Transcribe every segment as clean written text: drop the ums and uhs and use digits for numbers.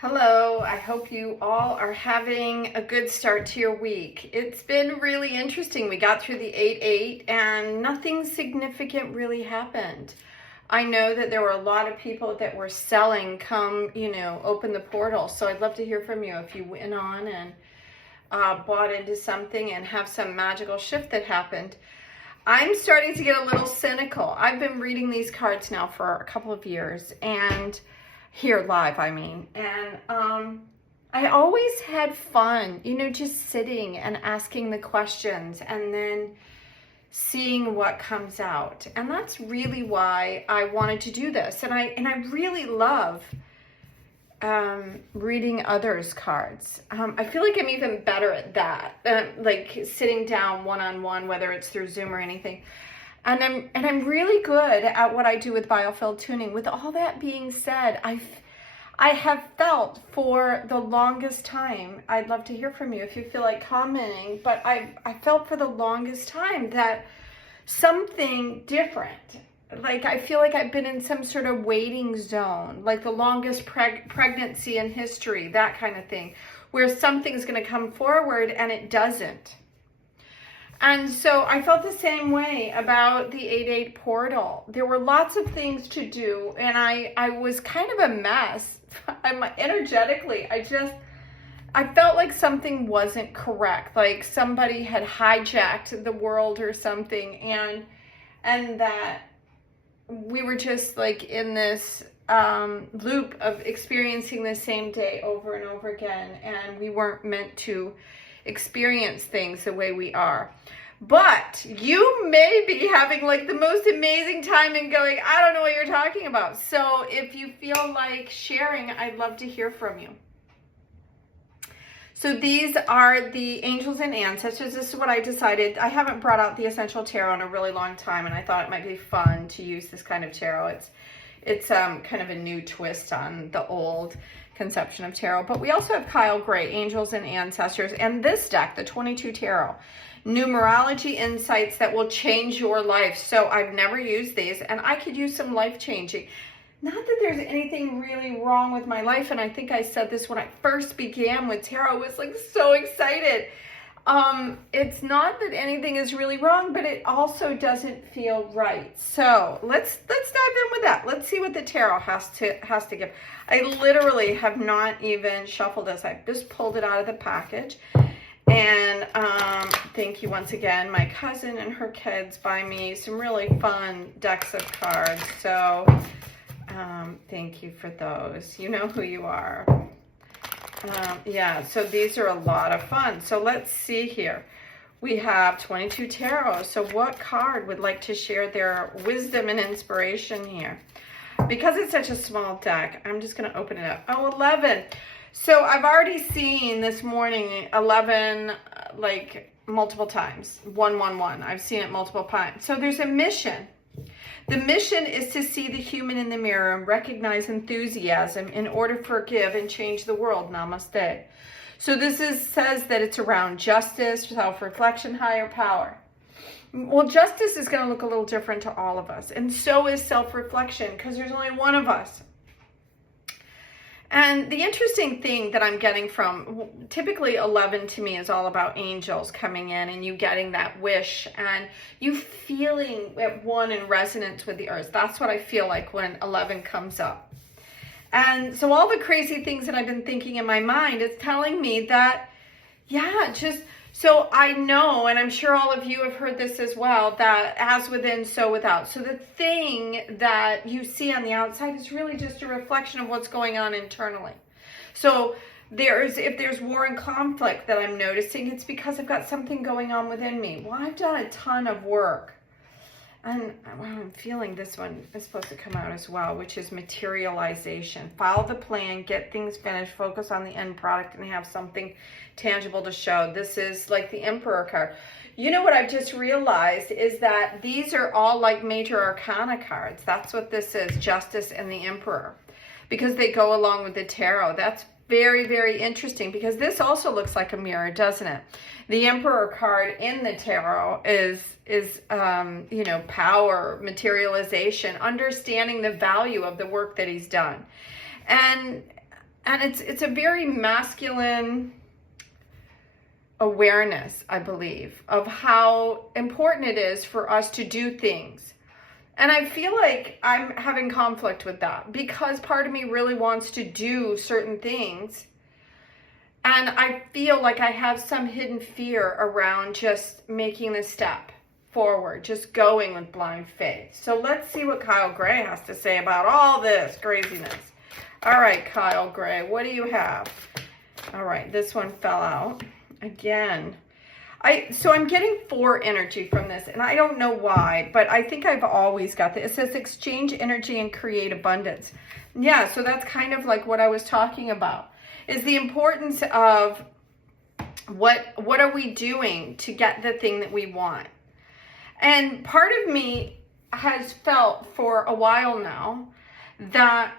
Hello, I hope you all are having a good start to your week. It's been really interesting. We got through the 8-8 and nothing significant really happened. I know that there were a lot of people that were selling come, open the portal. So I'd love to hear from you if you went on and bought into something and have some magical shift that happened. I'm starting to get a little cynical. I've been reading these cards now for a couple of years and here live, and I always had fun, just sitting and asking the questions and then seeing what comes out. And that's really why I wanted to do this. And I really love reading others' cards. I feel like I'm even better at that, like sitting down one-on-one, whether it's through Zoom or anything. And I'm really good at what I do with biofield tuning. With all that being said, I have felt for the longest time, I'd love to hear from you if you feel like commenting, but I felt for the longest time that something different, like I feel like I've been in some sort of waiting zone, like the longest pregnancy in history, that kind of thing, where something's going to come forward and it doesn't. And so I felt the same way about the 8-8 portal. There were lots of things to do, and I was kind of a mess. Energetically, I felt like something wasn't correct, like somebody had hijacked the world or something, and that we were just like in this loop of experiencing the same day over and over again, and we weren't meant to experience things the way we are. But you may be having like the most amazing time and going, I don't know what you're talking about. So if you feel like sharing, I'd love to hear from you. So these are the angels and ancestors. This is what I decided. I haven't brought out the essential tarot in a really long time, and I thought it might be fun to use this kind of tarot. It's kind of a new twist on the old conception of tarot. But we also have Kyle Gray, Angels and Ancestors, and this deck, the 22 Tarot, numerology insights that will change your life. So I've never used these, and I could use some life changing. Not that there's anything really wrong with my life, and I think I said this when I first began with tarot. I was like so excited. It's not that anything is really wrong, but it also doesn't feel right. So let's dive in with that. Let's see what the tarot has to give. I literally have not even shuffled this. I just pulled it out of the package. And thank you once again. My cousin and her kids buy me some really fun decks of cards. So thank you for those. You know who you are. Yeah, so these are a lot of fun. So let's see here. We have 22 tarot. So what card would like to share their wisdom and inspiration here? Because it's such a small deck, I'm just going to open it up. Oh, 11. So I've already seen this morning 11 like multiple times. 111. I've seen it multiple times. So there's a mission. The mission is to see the human in the mirror and recognize enthusiasm in order to forgive and change the world. Namaste. So this says that it's around justice, self-reflection, higher power. Well, justice is going to look a little different to all of us. And so is self-reflection, because there's only one of us. And the interesting thing that I'm getting from, typically 11 to me is all about angels coming in and you getting that wish and you feeling at one in resonance with the earth. That's what I feel like when 11 comes up. And so all the crazy things that I've been thinking in my mind, it's telling me that, yeah, so I know, and I'm sure all of you have heard this as well, that as within, so without. So the thing that you see on the outside is really just a reflection of what's going on internally. So if there's war and conflict that I'm noticing, it's because I've got something going on within me. Well, I've done a ton of work. And I'm feeling this one is supposed to come out as well, which is materialization. Follow the plan, get things finished, focus on the end product, and have something tangible to show. This is like the Emperor card. You know what I've just realized is that these are all like major arcana cards. That's what this is, Justice and the Emperor, because they go along with the tarot. That's very, very interesting because this also looks like a mirror, doesn't it? The Emperor card in the tarot is power, materialization, understanding the value of the work that he's done. And And it's a very masculine awareness, I believe, of how important it is for us to do things. And I feel like I'm having conflict with that because part of me really wants to do certain things. And I feel like I have some hidden fear around just making the step forward, just going with blind faith. So let's see what Kyle Gray has to say about all this craziness. All right, Kyle Gray, what do you have? All right, this one fell out again. So I'm getting 4 energy from this, and I don't know why, but I think I've always got this. It says exchange energy and create abundance. Yeah, so that's kind of like what I was talking about, is the importance of what are we doing to get the thing that we want. And part of me has felt for a while now that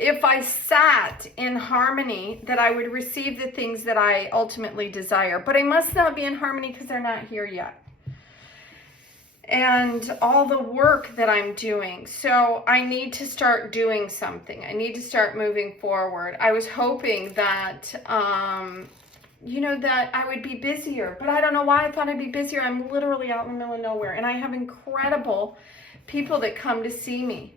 if I sat in harmony, that I would receive the things that I ultimately desire. But I must not be in harmony because they're not here yet. And all the work that I'm doing. So I need to start doing something. I need to start moving forward. I was hoping that, that I would be busier. But I don't know why I thought I'd be busier. I'm literally out in the middle of nowhere. And I have incredible people that come to see me.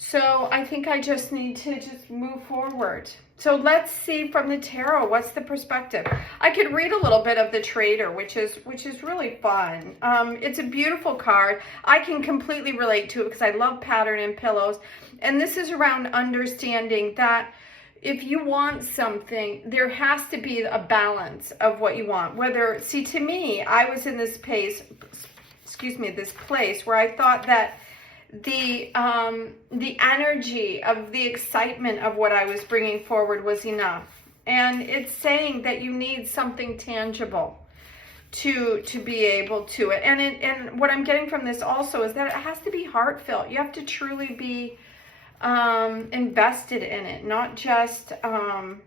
So I think I just need to move forward. So let's see from the tarot, what's the perspective? I could read a little bit of the Trader, which is really fun. It's a beautiful card. I can completely relate to it because I love pattern and pillows. And this is around understanding that if you want something, there has to be a balance of what you want. To me, I was in this place where I thought that the energy of the excitement of what I was bringing forward was enough. And it's saying that you need something tangible to be able to it. And what I'm getting from this also is that it has to be heartfelt. You have to truly be invested in it, not just going,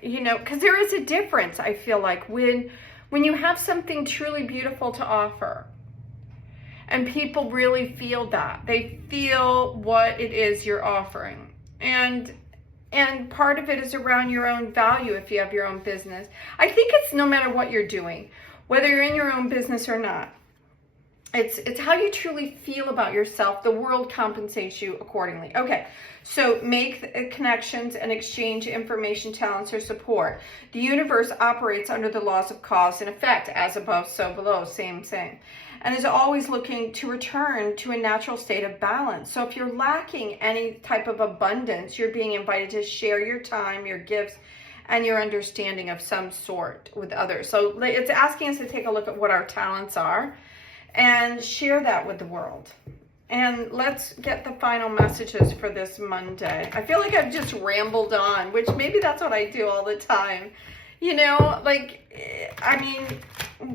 because there is a difference, I feel like, when you have something truly beautiful to offer, and people really feel that. They feel what it is you're offering. And part of it is around your own value if you have your own business. I think it's no matter what you're doing, whether you're in your own business or not. It's how you truly feel about yourself. The world compensates you accordingly. Okay, so make connections and exchange information, talents, or support. The universe operates under the laws of cause and effect, as above, so below, same, and is always looking to return to a natural state of balance. So if you're lacking any type of abundance, you're being invited to share your time, your gifts, and your understanding of some sort with others. So it's asking us to take a look at what our talents are and share that with the world. And let's get the final messages for this Monday. I feel like I've just rambled on, which maybe that's what I do all the time.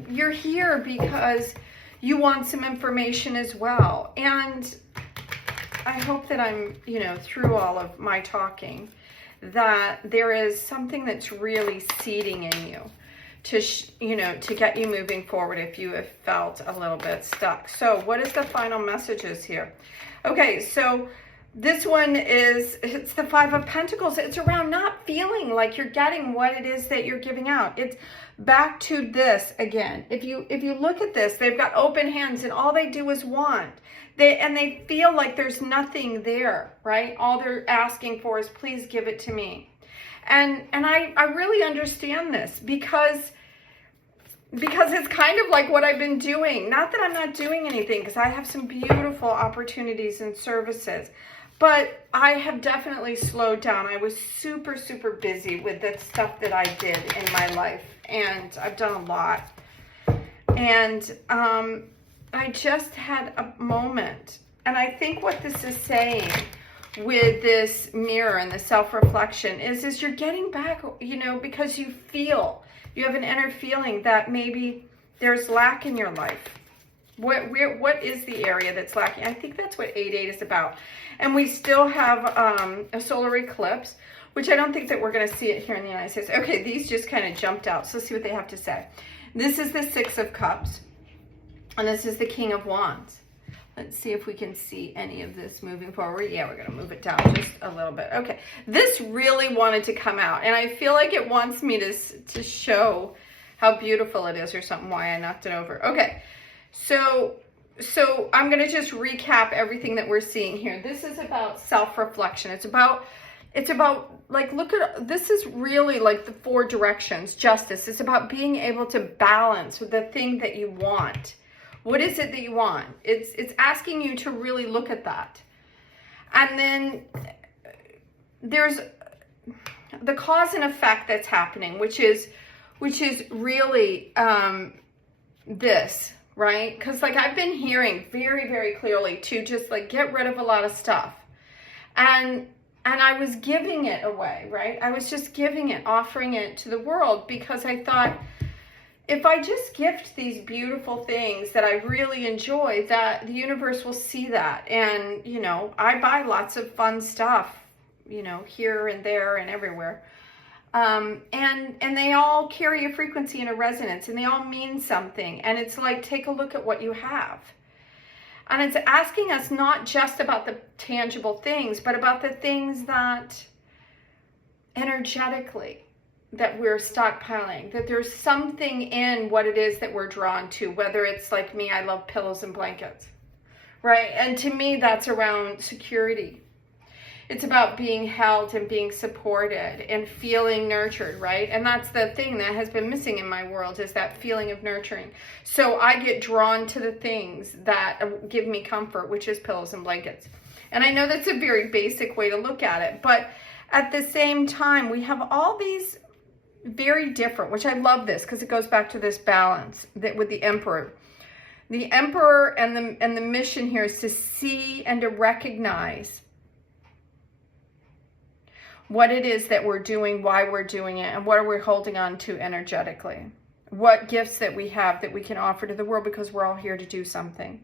You're here because you want some information as well. And I hope that I'm, through all of my talking, that there is something that's really seeding in you to get you moving forward if you have felt a little bit stuck. So what is the final messages here? Okay, so this one it's the 5 of Pentacles. It's around not feeling like you're getting what it is that you're giving out. It's back to this again. If you look at this, they've got open hands and all they do is want. They feel like there's nothing there, right? All they're asking for is, please give it to me. And I really understand this because it's kind of like what I've been doing. Not that I'm not doing anything, because I have some beautiful opportunities and services, but I have definitely slowed down. I was super, super busy with the stuff that I did in my life, and I've done a lot. And I just had a moment, and I think what this is saying with this mirror and the self-reflection is you're getting back, because you have an inner feeling that maybe there's lack in your life. What is the area that's lacking? I think that's what 8/8 is about. And we still have a solar eclipse, which I don't think that we're going to see it here in the United States. Okay, these just kind of jumped out. So let's see what they have to say. This is the 6 of Cups, and this is the King of Wands. Let's see if we can see any of this moving forward. Yeah, we're gonna move it down just a little bit. Okay, this really wanted to come out, and I feel like it wants me to show how beautiful it is or something, why I knocked it over. Okay, so I'm gonna just recap everything that we're seeing here. This is about self-reflection. It's about like, look at, this is really like the 4 directions. Justice. It's about being able to balance with the thing that you want. What is it that you want? It's asking you to really look at that. And then there's the cause and effect that's happening, which is really this, right? Because like I've been hearing very, very clearly to just like get rid of a lot of stuff. And I was giving it away, right? I was just giving it, offering it to the world, because I thought, if I just gift these beautiful things that I really enjoy, that the universe will see that. And, you know, I buy lots of fun stuff, you know, here and there and everywhere. And they all carry a frequency and a resonance, and they all mean something. And it's like, take a look at what you have. And it's asking us not just about the tangible things, but about the things that energetically that we're stockpiling, that there's something in what it is that we're drawn to, whether it's like me, I love pillows and blankets, right? And to me, that's around security. It's about being held and being supported and feeling nurtured, right? And that's the thing that has been missing in my world, is that feeling of nurturing. So I get drawn to the things that give me comfort, which is pillows and blankets. And I know that's a very basic way to look at it, but at the same time, we have all these very different, which I love this because it goes back to this balance that with the emperor. The emperor and the mission here is to see and to recognize what it is that we're doing, why we're doing it, and what are we holding on to energetically. What gifts that we have that we can offer to the world, because we're all here to do something.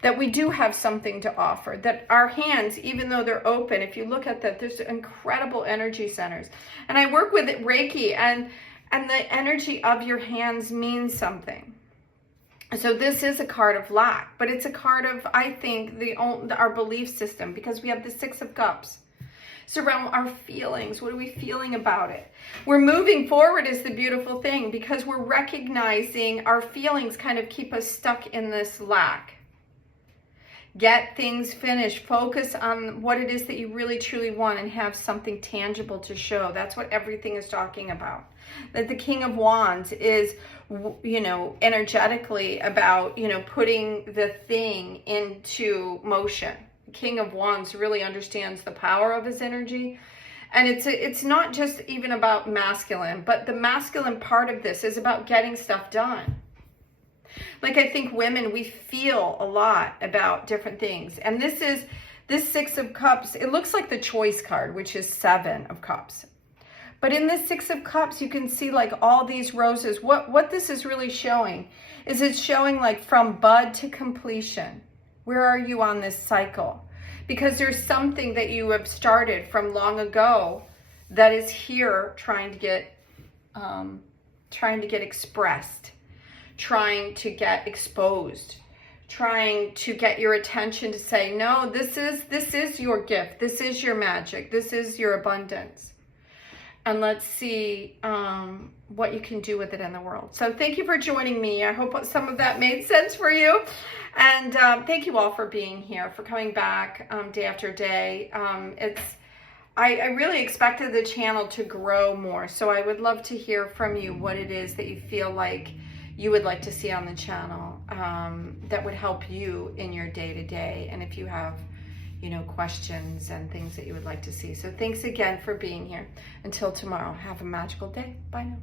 That we do have something to offer, that our hands, even though they're open, if you look at that, there's incredible energy centers. And I work with Reiki, and the energy of your hands means something. So this is a card of lack, but it's a card of, I think, our belief system, because we have the 6 of Cups. It's around our feelings. What are we feeling about it? We're moving forward is the beautiful thing, because we're recognizing our feelings kind of keep us stuck in this lack. Get things finished. Focus on what it is that you really truly want and have something tangible to show. That's what everything is talking about. That the King of Wands is, you know, energetically about, you know, putting the thing into motion. The King of Wands really understands the power of his energy. And it's not just even about masculine, but the masculine part of this is about getting stuff done. Like, I think women, we feel a lot about different things. And this 6 of Cups, it looks like the choice card, which is 7 of Cups. But in this 6 of Cups, you can see like all these roses. What this is really showing is it's showing like from bud to completion. Where are you on this cycle? Because there's something that you have started from long ago that is here trying to get expressed. Trying to get exposed, trying to get your attention to say, no, this is your gift. This is your magic. This is your abundance. And let's see what you can do with it in the world. So thank you for joining me. I hope some of that made sense for you. And thank you all for being here, for coming back day after day. I really expected the channel to grow more. So I would love to hear from you what it is that you feel like you would like to see on the channel that would help you in your day-to-day. And if you have, you know, questions and things that you would like to see. So thanks again for being here. Until tomorrow, have a magical day. Bye now.